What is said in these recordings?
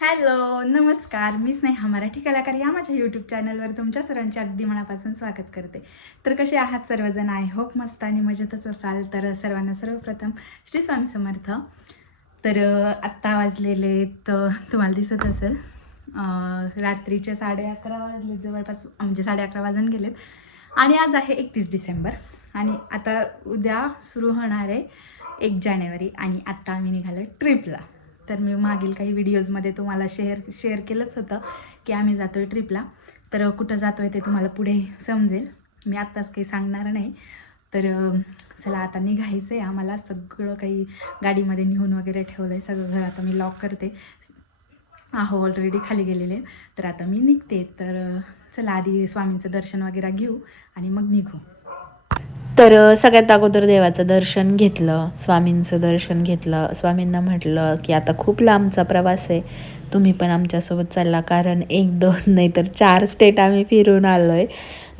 Hello नमस्कार. मी स्नेहा मराठी कलाकार या माझ्या यूट्यूब चॅनलवर तुमच्या सर्वांचे अगदी मनापासून स्वागत करते. तर कसे आहात सर्वजण? आय होप मस्त आणि मजेतच असाल. तर सर्वांना सर्वप्रथम श्री स्वामी समर्थ. तर आत्ता वाजलेले तर तुम्हाला दिसत असेल. रात्रीचे साडे अकरा वाजले जवळपास म्हणजे साडे अकरा वाजून गेलेत. आणि आज आहे एकतीस डिसेंबर. आणि आता उद्या सुरू होणार आहे एक जानेवारी. आणि आत्ता आम्ही निघालो ट्रिपला. तर मी मागील काही व्हिडिओजमध्ये तुम्हाला शेअर शेअर केलंच होतं की आम्ही जातो आहे ट्रिपला तर कुठं जातो आहे ते तुम्हाला पुढे समजेल. मी आत्ताच काही सांगणार नाही. तर चला आता निघायचं आहे आम्हाला सगळं काही गाडीमध्ये नेऊन वगैरे ठेवलं आहे सगळं घर आता मी लॉक करते. आहो ऑलरेडी खाली गेलेले तर आता मी निघते. तर चला आधी स्वामींचं दर्शन वगैरे घेऊ आणि मग निघू. तर सगळ्यात अगोदर देवाचं दर्शन घेतलं स्वामींचं दर्शन घेतलं. स्वामींना म्हटलं की आता खूप लांबचा प्रवास आहे. तुम्ही पण आमच्यासोबत चालला. कारण एक दोन नाही तर चार स्टेट आम्ही फिरून आलो आहे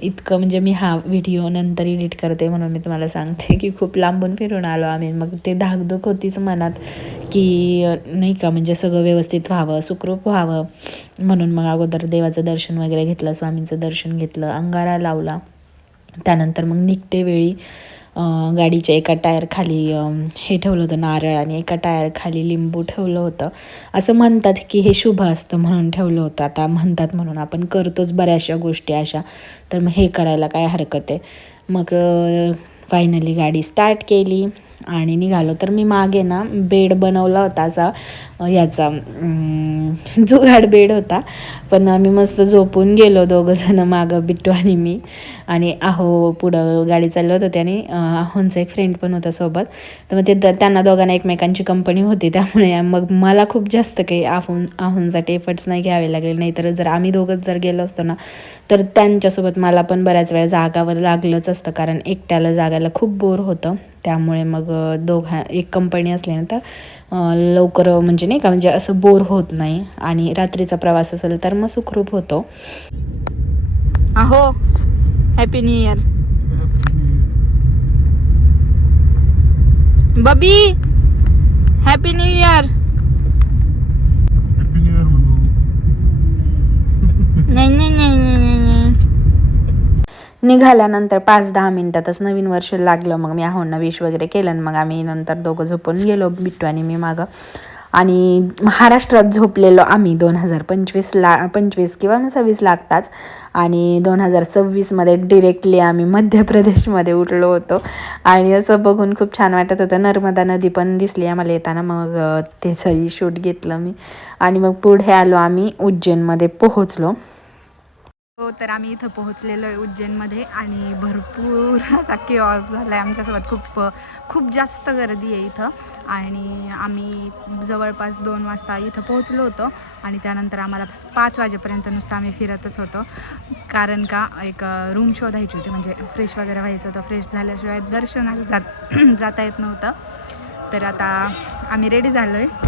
इतकं म्हणजे मी हा व्हिडिओ नंतर एडिट करते म्हणून मी तुम्हाला सांगते की खूप लांबून फिरून आलो आम्ही. मग ते धाकधूक होतीच मनात की नाही का म्हणजे सगळं व्यवस्थित व्हावं सुखरूप व्हावं. म्हणून मग अगोदर देवाचं दर्शन वगैरे घेतलं स्वामींचं दर्शन घेतलं अंगारा लावला. त्यानंतर मग निघते वेळी गाडीच्या एका टायर खाली हे ठेवलं होतं नारळ आणि एका टायर खाली लिंबू ठेवलं होतं. असं म्हणतात की हे शुभ असतं म्हणून ठेवलं होतं. आता म्हणतात म्हणून आपण करतोच बऱ्याचशा गोष्टी अशा. तर मग हे करायला काय हरकत आहे? मग फायनली गाडी स्टार्ट केली. आणि निघालो. तर मी मागे ना बेड बनवला होता असा याचा जुगाड बेड होता. पण आम्ही मस्त झोपून गेलो दोघंजणं मागं बिट्टू आणि मी. आणि आहो पुढं गाडी चालवत होती आणि अ, आहोंचा एक फ्रेंड पण होता सोबत. तर मग ते द- त्यांना दोघांना एकमेकांची कंपनी होती. त्यामुळे मग मला खूप जास्त काही आहोन आहोंसाठी एफर्ट्स नाही घ्यावे लागले. नाहीतर जर आम्ही दोघंच जर गेलो असतो ना तर त्यांच्यासोबत मला पण बऱ्याच वेळा जागावर लागलंच असतं. कारण एकट्याला जागायला खूप बोर होतं. त्यामुळे मग अ, दोघा एक कंपनी असल्यानंतर अ, लवकर म्हणजे नाही का म्हणजे असं बोर होत नाही आणि रात्रीचा प्रवास असेल तर मग सुखरूप होतो. अहो हॅपी न्यू इयर बबी हॅपी न्यू इयर नाही नाही नाही. निघाल्यानंतर पाच दहा मिनटातच नवीन वर्ष लागलं. मग मी आहोंना विश वगैरे केलं आणि मग आम्ही नंतर दोघं झोपून गेलो बिट्टू आणि मी मागं. आणि महाराष्ट्रात झोपलेलो आम्ही दोन हजार पंचवीसला पंचवीस किंवा सव्वीस लागताच आणि दोन हजार सव्वीसमध्ये डिरेक्टली आम्ही मध्य प्रदेशमध्ये उठलो होतो. आणि असं बघून खूप छान वाटत होतं. नर्मदा नदी पण दिसली आम्हाला येताना. मग त्याचंही शूट घेतलं मी. आणि मग पुढे आलो आम्ही उज्जैनमध्ये पोहोचलो. हो तर आम्ही इथं पोहोचलेलो आहे उज्जैनमध्ये आणि भरपूर असा केऑस झाला आहे आमच्यासोबत. खूप खूप जास्त गर्दी आहे इथं. आणि आम्ही जवळपास दोन वाजता इथं पोहोचलो होतो आणि त्यानंतर आम्हाला पाच वाजेपर्यंत नुसतं आम्ही फिरतच होतो. कारण का एक रूम शोधायची होती. म्हणजे फ्रेश वगैरे व्हायचं होतं. फ्रेश झाल्याशिवाय दर्शनाला जात जाता येत नव्हतं. तर आता आम्ही रेडी झालो आहे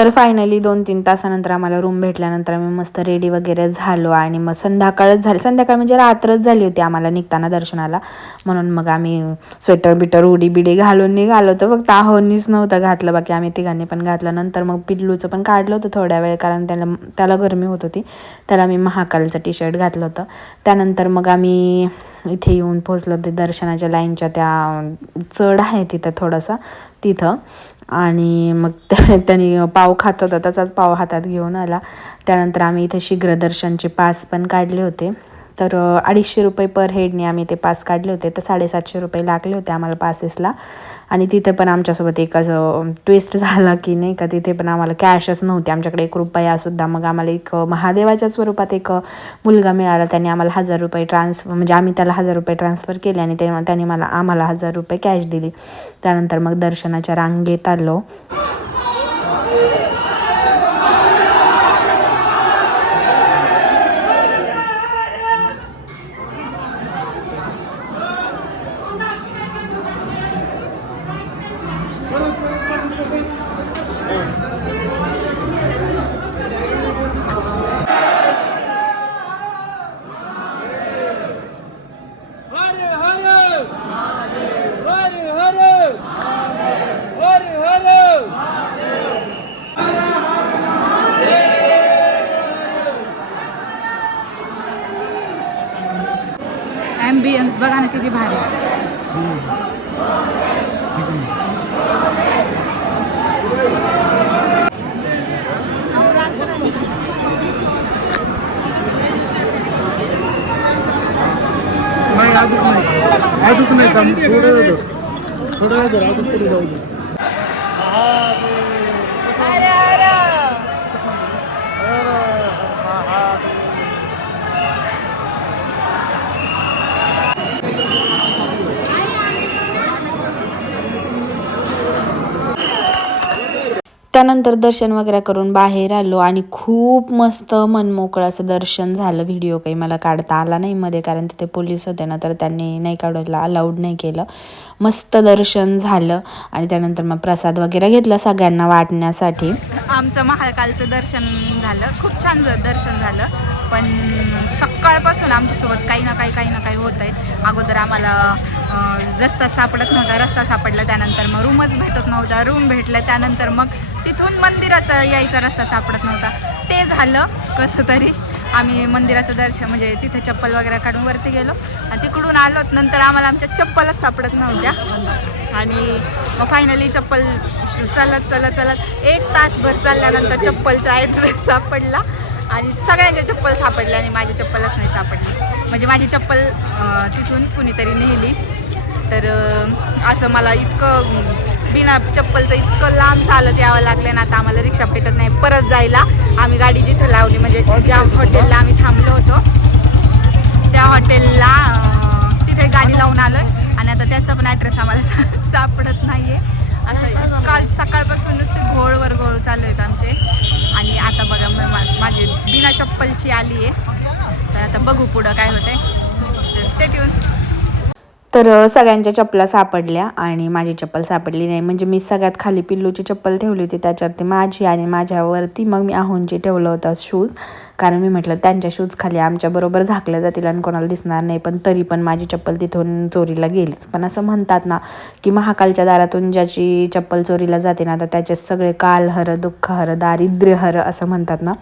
तर फायनली दोन तीन तासानंतर आम्हाला रूम भेटल्यानंतर आम्ही मस्त रेडी वगैरे झालो आणि मग संध्याकाळच झाली. संध्याकाळ म्हणजे रात्रच झाली होती आम्हाला निघताना दर्शनाला. म्हणून मग आम्ही स्वेटर बिटर उडी बिडी घालून निघालो तर फक्त आहोनीच नव्हतं घातलं. बाकी आम्ही तिघांनी पण घातलं. नंतर मग पिल्लूचं पण काढलं होतं थोड्या वेळ कारण त्याला त्याला गरमी होत होती. त्याला आम्ही महाकालचं टी शर्ट घातलं होतं. त्यानंतर मग आम्ही इथे येऊन पोचलो ते दर्शनाच्या लाईनच्या त्या चढ आहे तिथं थोडासा. तिथं. आणि मग त्या- त्यांनी पाव खात होता तसाच पाव हातात घेऊन आला. त्यानंतर आम्ही इथे शीघ्रदर्शनचे पास पण काढले होते. तर अडीचशे रुपये पर हेडने आम्ही ते पास काढले होते. तर साडेसातशे रुपये लागले होते आम्हाला पासेसला आणि तिथे पण आमच्यासोबत एक असं ट्विस्ट झाला की नाही का तिथे पण आम्हाला कॅशच नव्हते. आमच्याकडे एक रुपयासुद्धा मग आम्हाला एक महादेवाच्या स्वरूपात एक मुलगा मिळाला. त्यांनी आम्हाला हजार रुपये ट्रान्सफर म्हणजे आम्ही त्याला हजार रुपये ट्रान्सफर केले आणि ते त्यांनी मला आम्हाला हजार रुपये कॅश दिली. त्यानंतर मग दर्शनाच्या रांगेत आलो. ॲम्बियन्स बघा ना किती भारी. नाही अजून नाही अजून नाही थांब थोडं वेळ धर. थोडं वेळ धर, अजून पुढे जाऊ त्यानंतर दर्शन वगैरे करून बाहेर आलो आणि खूप मस्त मनमोकळं असं दर्शन झालं. व्हिडिओ काही मला काढता आला नाही मध्ये कारण तिथे पोलीस होते ना तर त्यांनी नाही काढायला अलाउड नाही केलं. मस्त दर्शन झालं आणि त्यानंतर मग प्रसाद वगैरे घेतला सगळ्यांना वाटण्यासाठी. आमचं महाकालचं दर्शन झालं. खूप छान दर्शन झालं. पण काळपासून आमच्यासोबत काही ना काही काही ना काही होत आहेत. अगोदर आम्हाला रस्ता सापडत नव्हता. रस्ता सापडला त्यानंतर मग रूमच भेटत नव्हता. रूम भेटला त्यानंतर मग तिथून मंदिराचा यायचा रस्ता सापडत नव्हता. ते झालं कसं तरी. आम्ही मंदिराचं दर्शन म्हणजे तिथे चप्पल वगैरे काढून वरती गेलो. आणि तिकडून आलो नंतर आम्हाला आमच्या चप्पलच सापडत नव्हत्या. आणि मग फायनली चप्पल चालत चालत चालत एक तासभर चालल्यानंतर चप्पलचा ॲड्रेस सापडला. आणि सगळ्यांच्या चप्पल सापडल्या आणि माझी चप्पलच नाही सापडली. म्हणजे माझी चप्पल तिथून कुणीतरी नेली. तर असं मला इतकं बिना चप्पलचं इतकं लांब चालत यावं लागलं ना आता आम्हाला रिक्षा भेटत नाही. परत जायला आम्ही गाडी जिथं लावली म्हणजे ज्या हॉटेलला आम्ही थांबलो होतो त्या हॉटेलला तिथे गाडी लावून आलोय. आणि आता त्याचा पण ॲड्रेस आम्हाला सापडत नाही आहे काल सकाळपासून नुसते घोळवर घोळ चालू आहेत आमचे. आणि आता बघा म- मा- माझी बिना चप्पलची आली आहे. तर आता बघू पुढं काय होतंय. स्टेट्यून तर सगळ्यांच्या चप्पला सापडल्या आणि माझी चप्पल सापडली नाही. म्हणजे मी सगळ्यात खाली पिल्लूची चप्पल ठेवली होती त्याच्यावरती माझी आणि माझ्यावरती मग मी आहोंची ठेवलं होतं शूज कारण मी म्हटलं त्यांच्या शूज खाली आमच्याबरोबर झाकल्या जातील आणि कोणाला दिसणार नाही. पण तरी पण माझी चप्पल तिथून चोरीला गेलीच. पण असं म्हणतात ना की महाकालच्या दारातून ज्याची चप्पल चोरीला जाते ना तर त्याचे सगळे काल हर दुःख हर दारिद्र्य हर असं म्हणतात ना.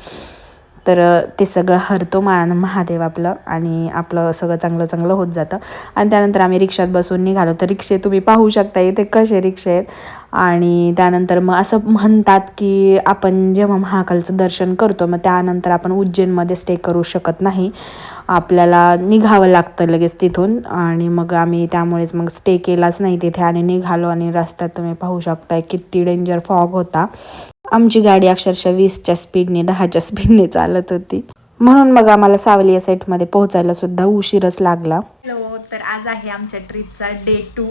तर ते सगळं हरतो मा महादेव आपलं आणि आपलं सगळं चांगलं चांगलं होत जातं. आणि त्यानंतर आम्ही रिक्षात बसून निघालो. तर रिक्षे तुम्ही पाहू शकता इथे कसे रिक्षे आहेत. आणि त्यानंतर मग असं म्हणतात की आपण जेव्हा महाकालचं दर्शन करतो मग त्यानंतर आपण उज्जैनमध्ये स्टे करू शकत नाही. आपल्याला निघावं लागतं लगेच तिथून. आणि मग आम्ही त्यामुळेच मग स्टे केलाच नाही तिथे. आणि निघालो आणि रस्त्यात तुम्ही पाहू शकताय किती डेंजर फॉग होता. आमची गाडी अक्षरशः वीसच्या स्पीडने दहाच्या स्पीडने चालत होती. म्हणून मग आम्हाला सावली या सेटमध्ये पोहोचायला सुद्धा उशीरच लागला. हॅलो तर आज आहे आमच्या ट्रिपचा डे टू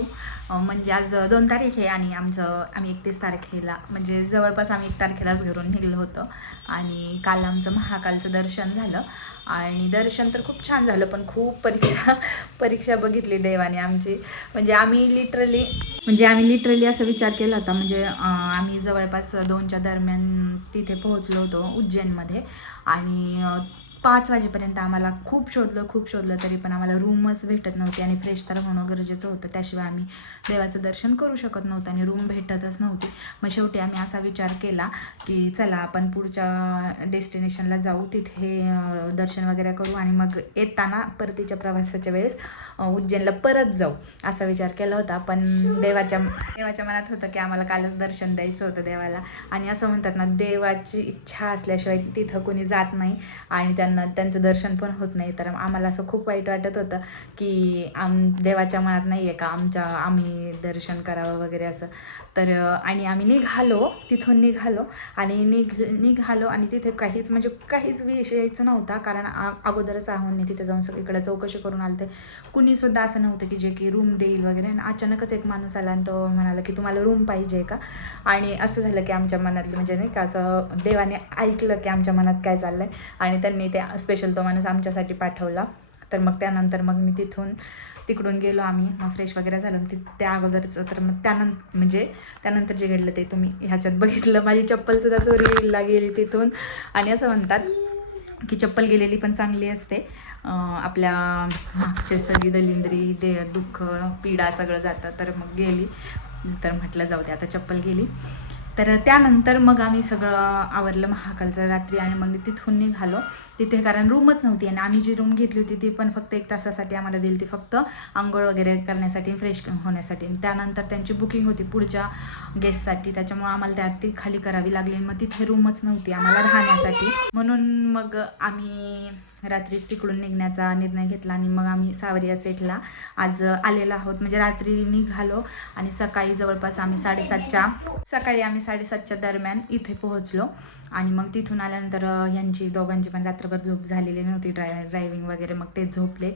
म्हणजे आज दोन तारीख आहे आणि आमचं आम्ही एकतीस तारखेला म्हणजे जवळपास आम्ही एक तारखेलाच घरून निघलो होतो. आणि काल आमचं महाकालचं दर्शन झालं. आणि दर्शन तर खूप छान झालं पण खूप परीक्षा परीक्षा बघितली देवाने आमची. म्हणजे आम्ही लिटरली म्हणजे आम्ही लिटरली असा विचार केला होता म्हणजे आम्ही जवळपास दोनच्या दरम्यान तिथे पोहोचलो होतो उज्जैनमध्ये. आणि पाच वाजेपर्यंत आम्हाला खूप शोधलं खूप शोधलं तरी पण आम्हाला रूमच भेटत नव्हती आणि फ्रेश तर होणं गरजेचं होतं. त्याशिवाय आम्ही देवाचं दर्शन करू शकत नव्हतं आणि रूम भेटतच नव्हती. मग शेवटी आम्ही असा विचार केला की चला आपण पुढच्या डेस्टिनेशनला जाऊ तिथे दर्शन वगैरे करू आणि मग येताना परतीच्या प्रवासाच्या वेळेस उज्जैनला परत जाऊ असा विचार केला होता. पण देवाच्या देवाच्या मनात होतं की आम्हाला कालच दर्शन द्यायचं होतं देवाला. आणि असं म्हणतात ना देवाची इच्छा असल्याशिवाय तिथं कोणी जात नाही आणि त्यांना त्यांचं दर्शन पण होत नाही. तर आम्हाला असं खूप वाईट वाटत होतं की आम देवाच्या मनात नाही आहे का आमच्या आम्ही दर्शन करावं वगैरे असं. तर आणि आम्ही निघालो तिथून निघालो आणि निघ निघालो आणि तिथे काहीच म्हणजे काहीच विषयाचं नव्हता कारण आ- अगोदरच आहोंनी तिथे जाऊन सगळीकडे चौकशी करून आलं ते कुणीसुद्धा असं नव्हतं की जे की रूम देईल वगैरे आणि अचानकच एक माणूस आला आणि तो म्हणाला की तुम्हाला रूम पाहिजे का? आणि असं झालं की आमच्या मनातलं म्हणजे नाही का असं देवाने ऐकलं की आमच्या मनात काय चाललं आहे आणि त्यांनी ते स्पेशल तो माणूस आमच्यासाठी पाठवला. तर मग त्यानंतर मग मी तिथून तिकडून गेलो आम्ही. मग फ्रेश वगैरे झालं. ती त्या अगोदरचं तर मग त्यानंतर म्हणजे त्यानंतर जे घडलं ते तुम्ही ह्याच्यात बघितलं. माझी चप्पलसुद्धा चोरीला गेली तिथून. आणि असं म्हणतात की चप्पल गेलेली पण चांगली असते. आपल्या मागचे सगळी दलिंद्री दे दुःख पीडा सगळं जातं. तर मग गेली. तर म्हटलं जाऊ दे आता चप्पल गेली. तर त्यानंतर मग आम्ही सगळं आवरलं महाकालचं रात्री आणि मग तिथून निघालो. तिथे कारण रूमच नव्हती आणि आम्ही जी रूम घेतली होती ती पण फक्त एक तासासाठी आम्हाला दिली ती फक्त आंघोळ वगैरे करण्यासाठी फ्रेश होण्यासाठी. आणि त्यानंतर त्यांची बुकिंग होती पुढच्या गेस्टसाठी त्याच्यामुळे आम्हाला त्यात ती खाली करावी लागली मग तिथे रूमच नव्हती आम्हाला राहण्यासाठी. म्हणून मग आम्ही रात्रीच तिकडून निघण्याचा निर्णय घेतला आणि मग आम्ही सावरिया सेटला आज आलेलो आहोत. म्हणजे रात्री निघालो आणि सकाळी जवळपास आम्ही साडेसातच्या सकाळी आम्ही साडेसातच्या दरम्यान इथे पोहोचलो. आणि मग तिथून आल्यानंतर यांची दोघांची पण रात्रभर झोप झालेली नव्हती. ड्राय ड्रायव्हिंग वगैरे मग ते झोपले.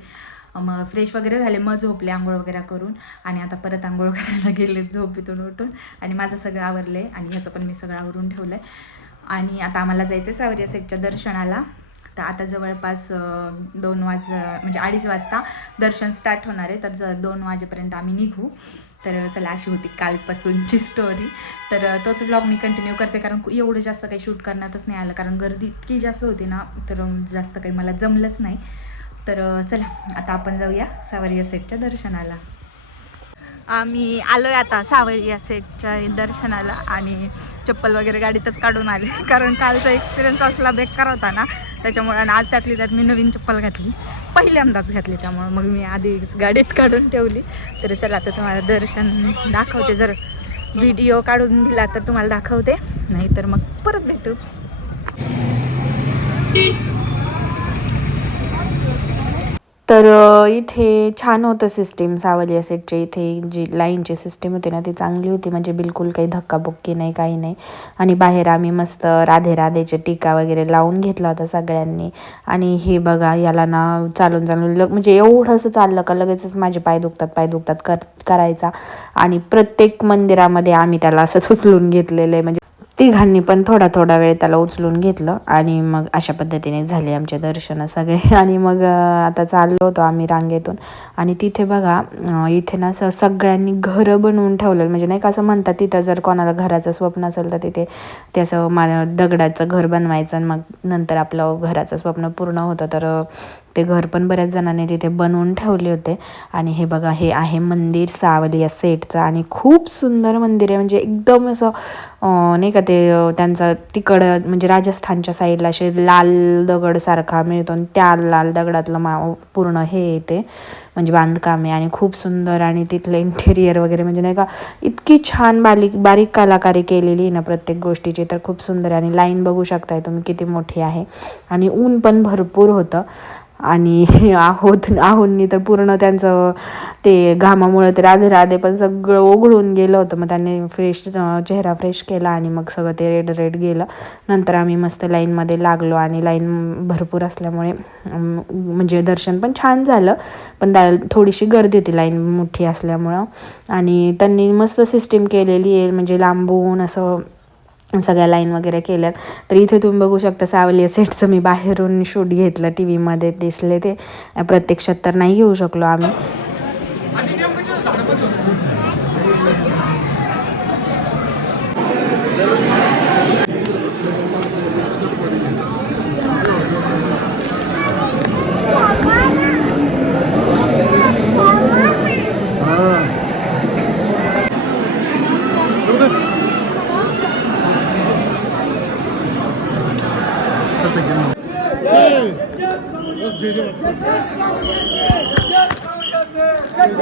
मग फ्रेश वगैरे झाले मग झोपले आंघोळ वगैरे करून. आणि आता परत आंघोळ करायला गेले झोपेतून उठून. आणि माझं सगळं आवरलं आणि ह्याचं पण मी सगळं आवरून ठेवलं आणि आता आम्हाला जायचं आहे सावरिया सेटच्या दर्शनाला. तर आता जवळपास दोन वाज म्हणजे अडीच वाजता दर्शन स्टार्ट होणार आहे. तर ज दोन वाजेपर्यंत आम्ही निघू तर चला अशी होती कालपासूनची स्टोरी तर तोच ब्लॉग मी कंटिन्यू करते. कारण एवढं जास्त काही शूट करण्यातच नाही आलं. कारण गर्दी इतकी जास्त होती ना तर जास्त काही मला जमलंच नाही. तर चला आता आपण जाऊया सावरिया सेटच्या दर्शनाला. आम्ही आलोय आता सावरिया सेटच्या दर्शनाला आणि चप्पल वगैरे गाडीतच काढून आले. कारण कालचा एक्सपिरियन्स असला बेकार होता ना त्याच्यामुळे आणि आज त्यातली त्यात मी नवीन चप्पल घातली. पहिल्यांदाच घातली त्यामुळे. मग मी आधी गाडीत काढून ठेवली. तर चला आता तुम्हाला दर्शन दाखवते. जर व्हिडिओ काढून दिला तर तुम्हाला दाखवते. नाहीतर मग परत भेटू. तर इथे छान होतं सिस्टीम सावलिया असेटचे इथे जी लाईनची सिस्टीम होती ना ती चांगली होती. म्हणजे बिलकुल काही धक्काबुक्की नाही काही नाही. आणि बाहेर आम्ही मस्त राधे राधेचे टीका वगैरे लावून घेतला होता सगळ्यांनी. आणि हे बघा याला ना चालून चालून लग म्हणजे एवढंसं चाललं का लगेचच माझे पाय दुखतात पाय दुखतात कर करायचा. आणि प्रत्येक मंदिरामध्ये आम्ही त्याला असंच उचलून घेतलेलं आहे. म्हणजे तिघांनी पण थोडा थोडा वेळ त्याला उचलून घेतलं आणि मग अशा पद्धतीने झाले आमचे दर्शन सगळे. आणि मग आता चाललो होतो आम्ही रांगेतून. आणि तिथे बघा इथे ना असं सगळ्यांनी घरं बनवून ठेवलेलं. म्हणजे नाही का असं म्हणतात तिथं जर कोणाला घराचं स्वप्न असेल तर तिथे त्याचं मा दगडाचं घर बनवायचं आणि मग नंतर आपलं घराचं स्वप्न पूर्ण होतं. तर ते घर पण बऱ्याच जणांनी तिथे बनवून ठेवले होते. आणि हे बघा हे आहे मंदिर सावलिया सेटचं. आणि खूप सुंदर मंदिर आहे. म्हणजे एकदम असं नाही का ते त्यांचा तिकडं म्हणजे राजस्थानच्या साईडला असे लाल दगडसारखा मिळतो आणि त्या लाल दगडातलं मा पूर्ण हे येते म्हणजे बांधकाम आहे आणि खूप सुंदर आणि तिथलं इंटेरियर वगैरे म्हणजे नाही का इतकी छान बारीक बारीक कलाकारी केलेली आहे ना प्रत्येक गोष्टीची. तर खूप सुंदर आहे. आणि लाईन बघू शकताय तुम्ही किती मोठी आहे. आणि ऊन पण भरपूर होतं. आणि आहोत आहोंनी तर पूर्ण त्यांचं ते घामामुळे ते राधे राधे पण सगळं ओघळून गेलं होतं. मग त्यांनी फ्रेश चेहरा फ्रेश केला आणि मग सगळं ते रेड रेड गेलं. नंतर आम्ही मस्त लाईनमध्ये लागलो आणि लाईन भरपूर असल्यामुळे म्हणजे दर्शन पण छान झालं. पण त्या थोडीशी गर्दी होती लाईन मोठी असल्यामुळं. आणि त्यांनी मस्त सिस्टीम केलेली आहे. म्हणजे लांबून असं सगळ्या लाईन वगैरे केल्यात. तर इथे तुम्ही बघू शकता सावलिया सेटचं मी बाहेरून शूट घेतलं. टी व्हीमध्ये दिसले ते. प्रत्यक्षात तर नाही घेऊ शकलो आम्ही.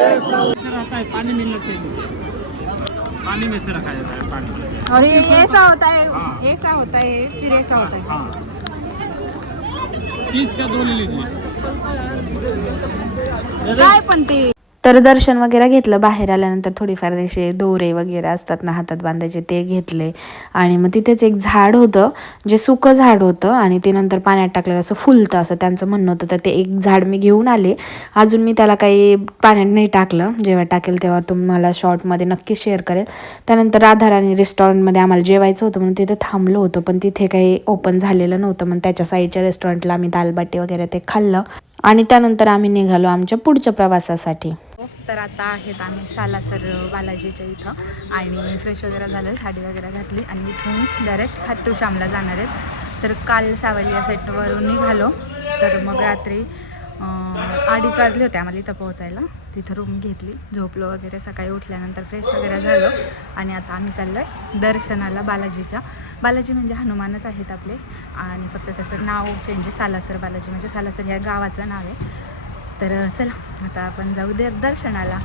पानी मिलना चाहिए पानी में से रखा जाता है पानी और ये ऐसा होता है ऐसा होता है फिर ऐसा होता है हाँ। तीस का दो ले लीजिए। काय पण ते? तर दर्शन वगैरे घेतलं. बाहेर आल्यानंतर थोडीफार असे दोरे वगैरे असतात ना हातात बांधायचे ते घेतले. आणि मग तिथेच एक झाड होतं जे सुकं झाड होतं आणि ते नंतर पाण्यात टाकलेलं असं फुलतं असं त्यांचं म्हणणं होतं. तर ते एक झाड मी घेऊन आले. अजून मी त्याला काही पाण्यात नाही टाकलं. जेव्हा टाकेल तेव्हा तुम्हाला शॉर्टमध्ये नक्कीच शेअर करेल. त्यानंतर राधाराणी रेस्टॉरंटमध्ये आम्हाला जेवायचं होतं म्हणून तिथे थांबलो होतं. पण तिथे काही ओपन झालेलं नव्हतं. मग त्याच्या साईडच्या रेस्टॉरंटला आम्ही दालबाटी वगैरे ते खाल्लं. आणि त्यानंतर आम्ही निघालो आमच्या पुढच्या प्रवासासाठी. तर आता आहेत आम्ही सालासर बालाजीच्या इथं. आणि फ्रेश वगैरे झालं साडी वगैरे घातली. आणि इथून डायरेक्ट खाटू श्यामला जाणार आहेत. तर काल सावलिया सेटवरून निघालो. तर मग रात्री अडीच वाजले होते आम्हाला इथं पोहोचायला. तिथं रूम घेतली. झोपलो वगैरे सकाळी उठल्यानंतर फ्रेश वगैरे झालो. आणि आता आम्ही चाललो आहे दर्शनाला बालाजीच्या. बालाजी म्हणजे हनुमानच आहेत आपले. आणि फक्त त्याचं नाव चेंज आहे सालासर बालाजी. म्हणजे सालासर ह्या गावाचं नाव आहे. तर चला आता आपण जाऊ दे दर्शनाला.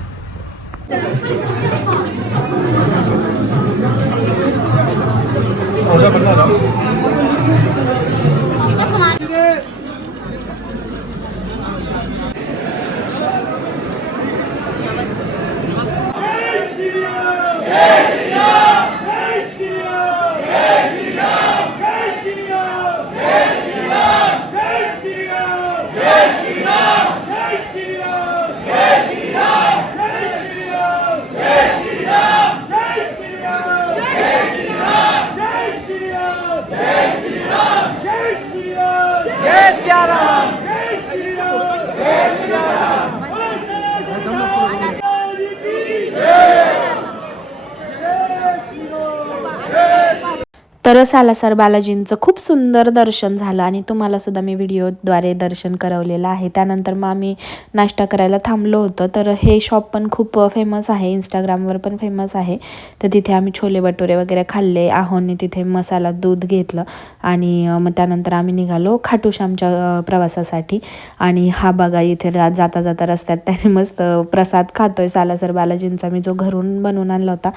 तर सालासर बालाजींचं. खूप सुंदर दर्शन झालं आणि तुम्हाला सुद्धा मी व्हिडिओद्वारे दर्शन करवलेलं आहे. त्यानंतर मग आम्ही नाश्ता करायला थांबलो होतं. तर हे शॉप पण खूप फेमस आहे. इंस्टाग्रामवर पण फेमस आहे. तर तिथे आम्ही छोले भटुरे वगैरे खाल्ले. आहोने तिथे मसाला दूध घेतलं आणि मग त्यानंतर आम्ही निघालो खाटूश्यामच्या प्रवासासाठी. आणि हा बघा इथे रा- जाता जाता रस्त्यात त्याने मस्त प्रसाद खातोय सालासर बालाजींचा. मी जो घरून बनवून आणला होता.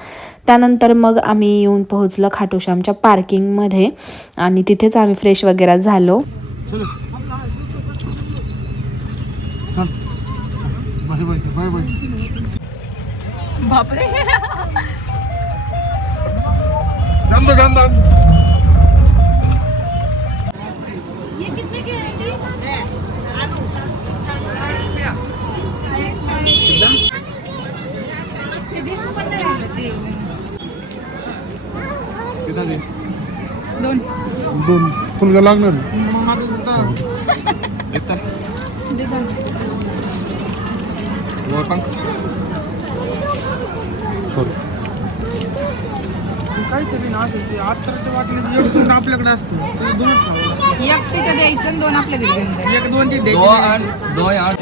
त्यानंतर मग आम्ही येऊन पोहोचलो खाटूश्यामच्या पार्किंगमध्ये आणि तिथेच आम्ही फ्रेश वगैरे झालो. चलो. चल. Bye bye bye bye. बापरे. दोन. दोन. फुलगा लागणार? दोन. काहीतरी ना वाटण्याची एक दोन आपल्याकडे असतो दोनच. एक तिथं द्यायचं आणि दोन आपल्या घरी घेऊन जायचं. एक दोन ती द्यायची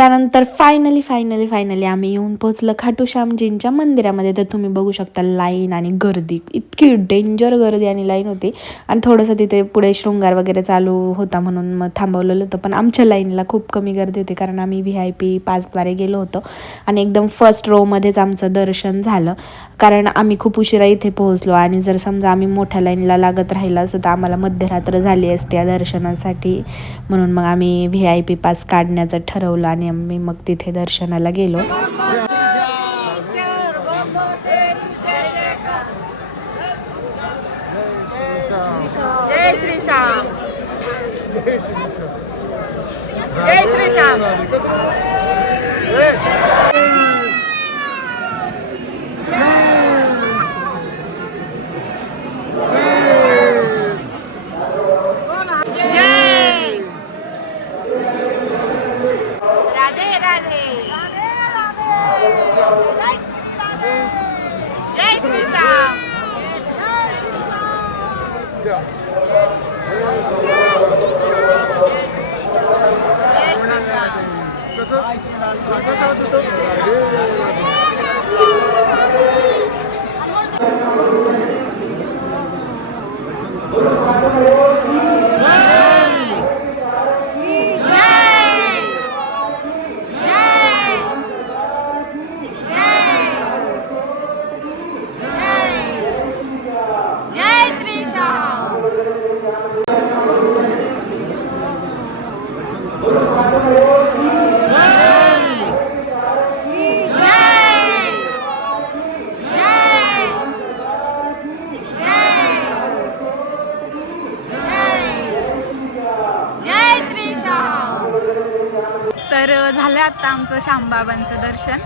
त्यानंतर फायनली फायनली फायनली आम्ही येऊन पोहोचलं खाटूश्यामजींच्या मंदिरामध्ये. तर तुम्ही बघू शकता लाईन आणि गर्दी. इतकी डेंजर गर्दी आणि लाईन होती. आणि थोडंसं तिथे पुढे शृंगार वगैरे चालू होता म्हणून मग थांबवलेलं होतं. पण आमच्या लाईनला खूप कमी गर्दी होती कारण आम्ही व्ही आय पी पासद्वारे गेलो होतो. आणि एकदम फर्स्ट रोमध्येच आमचं दर्शन झालं. कारण आम्ही खूप उशिरा इथे पोहोचलो. आणि जर समजा आम्ही मोठ्या लाईनला लागत राहिला असतो तर आम्हाला मध्यरात्र झाली असते या दर्शनासाठी. म्हणून मग आम्ही व्ही आय पी पास काढण्याचं ठरवलं आणि आम्ही मग तिथे दर्शनाला गेलो. जय श्री श्याम जय श्री श्याम जय राधे राधे जय श्री श्याम जय श्री श्याम कसं कसं असं होतं जय जय जय जय श्री श्याम जय जय जय जय श्री श्याम तर झालं आता आमचं श्यामबाबांचं दर्शन.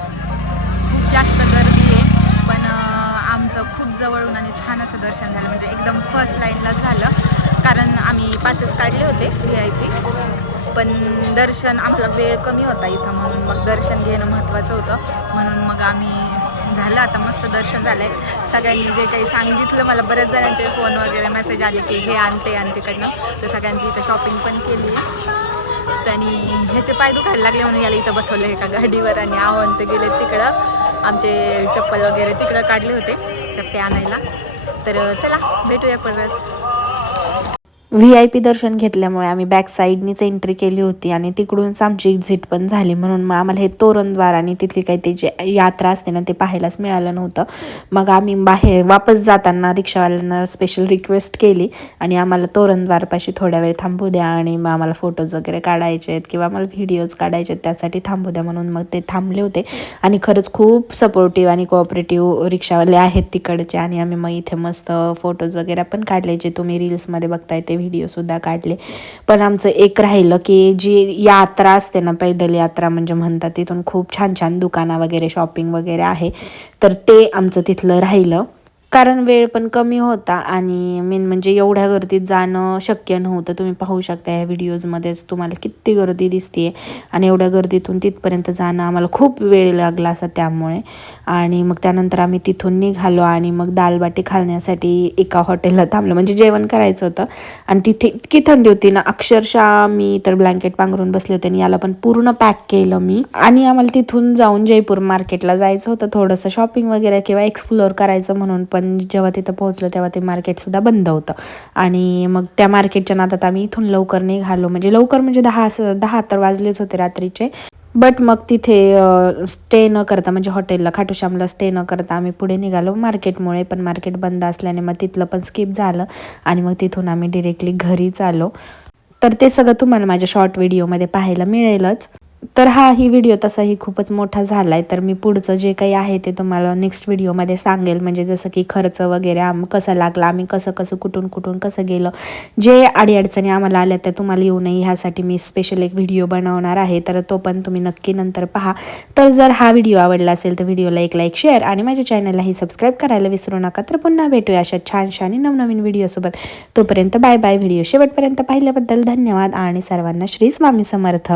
खूप जास्त गर्दी आहे पण आमचं खूप जवळून आणि छान असं दर्शन झालं. म्हणजे एकदम फर्स्ट लाईनलाच झालं. कारण आम्ही पासेस काढले होते व्ही आय पी पण दर्शन आपला वेळ कमी होता इथं म्हणून मग दर्शन घेणं महत्त्वाचं होतं. म्हणून मग आम्ही झालं. आता मस्त दर्शन झालं आहे सगळ्यांनी जे काही सांगितलं मला बऱ्याच जणांचे फोन वगैरे मेसेज आले की हे आणते आणि तिकडनं. तर सगळ्यांची इथं शॉपिंग पण केली त्यांनी ह्याचे पाय दुखायला लागले म्हणून याला इथं बसवले एका गाडीवर आणि आव्हान ते गेले तिकडं. आमचे चप्पल वगैरे तिकडं काढले होते तर ते आणायला. तर चला भेटूया परत. व्ही आय पी दर्शन घेतल्यामुळे आम्ही बॅक साईडनीच एंट्री केली होती आणि तिकडूनच आमची एक्झिट पण झाली. म्हणून मग आम्हाला हे तोरणद्वार आणि तिथली काही ते जे यात्रा असते ना ते पाहायलाच मिळालं नव्हतं. मग आम्ही बाहेर वापस जाताना रिक्षावाल्यांना स्पेशल रिक्वेस्ट केली आणि आम्हाला तोरणद्वारपाशी थोड्या वेळ थांबू द्या आणि मग आम्हाला फोटोज वगैरे काढायचे आहेत किंवा आम्हाला व्हिडिओज काढायचे आहेत त्यासाठी थांबू द्या म्हणून मग ते थांबले होते. आणि खरंच खूप सपोर्टिव्ह आणि कोऑपरेटिव्ह रिक्षावाले आहेत तिकडचे आणि आम्ही मग इथे मस्त फोटोज वगैरे पण काढले जे तुम्ही रील्समध्ये बघताय ते व्हिडिओसुद्धा काढले. पण आमचं एक राहिलं की जी यात्रा असते ना पैदल यात्रा म्हणजे म्हणतात तिथून खूप छान छान दुकानं वगैरे शॉपिंग वगैरे आहे. तर ते आमचं तिथलं राहिलं. कारण वेळ पण कमी होता आणि मेन म्हणजे एवढ्या गर्दीत जाणं शक्य नव्हतं. तुम्ही पाहू शकता या व्हिडिओजमध्येच तुम्हाला किती गर्दी दिसते आणि एवढ्या गर्दीतून तिथपर्यंत जाणं आम्हाला खूप वेळ लागला असा त्यामुळे. आणि मग त्यानंतर आम्ही तिथून निघालो आणि मग दालबाटी खाण्यासाठी एका हॉटेलला थांबलो. म्हणजे जेवण करायचं होतं आणि तिथे इतकी थंडी होती ना अक्षरशः मी तर ब्लँकेट पांघरून बसले होते आणि याला पण पूर्ण पॅक केलं मी. आणि आम्हाला तिथून जाऊन जयपूर मार्केटला जायचं होतं. थोडंसं शॉपिंग वगैरे किंवा एक्सप्लोअर करायचं म्हणून पण जेव्हा तिथं पोहोचलो तेव्हा ते मार्केटसुद्धा बंद होतं. आणि मग त्या मार्केटच्या नादात आम्ही इथून लवकर निघालो. म्हणजे लवकर म्हणजे दहा दहा तर वाजलेच होते रात्रीचे. बट मग तिथे स्टे न करता म्हणजे हॉटेलला खाटूश्यामला स्टे न करता आम्ही पुढे निघालो मार्केटमुळे पण मार्केट बंद असल्याने मग तिथलं पण स्किप झालं. आणि मग तिथून आम्ही डिरेक्टली घरीच आलो. तर ते सगळं तुम्हाला माझ्या शॉर्ट व्हिडिओमध्ये पाहायला मिळेलच. तर हा ही व्हिडिओ तसाही खूपच मोठा झाला आहे तर मी पुढचं जे काही आहे ते तुम्हाला नेक्स्ट व्हिडिओमध्ये सांगेल. म्हणजे जसं की खर्च वगैरे आम कसं लागला आम्ही कसं कसं कुठून कुठून कसं गेलं जे अडीअडचणी आम्हाला आल्या त्या तुम्हाला येऊ नये. ह्यासाठी मी स्पेशल एक व्हिडिओ बनवणार आहे. तर तो पण तुम्ही नक्की नंतर पहा. तर जर हा व्हिडिओ आवडला असेल तर व्हिडिओला एक लाईक शेअर आणि माझ्या चॅनललाही सबस्क्राईब करायला विसरू नका. तर पुन्हा भेटूया अशा छानशा आणि नवनवीन व्हिडिओसोबत तोपर्यंत बाय बाय व्हिडिओ शेवटपर्यंत पाहिल्याबद्दल धन्यवाद आणि सर्वांना श्री स्वामी समर्थ.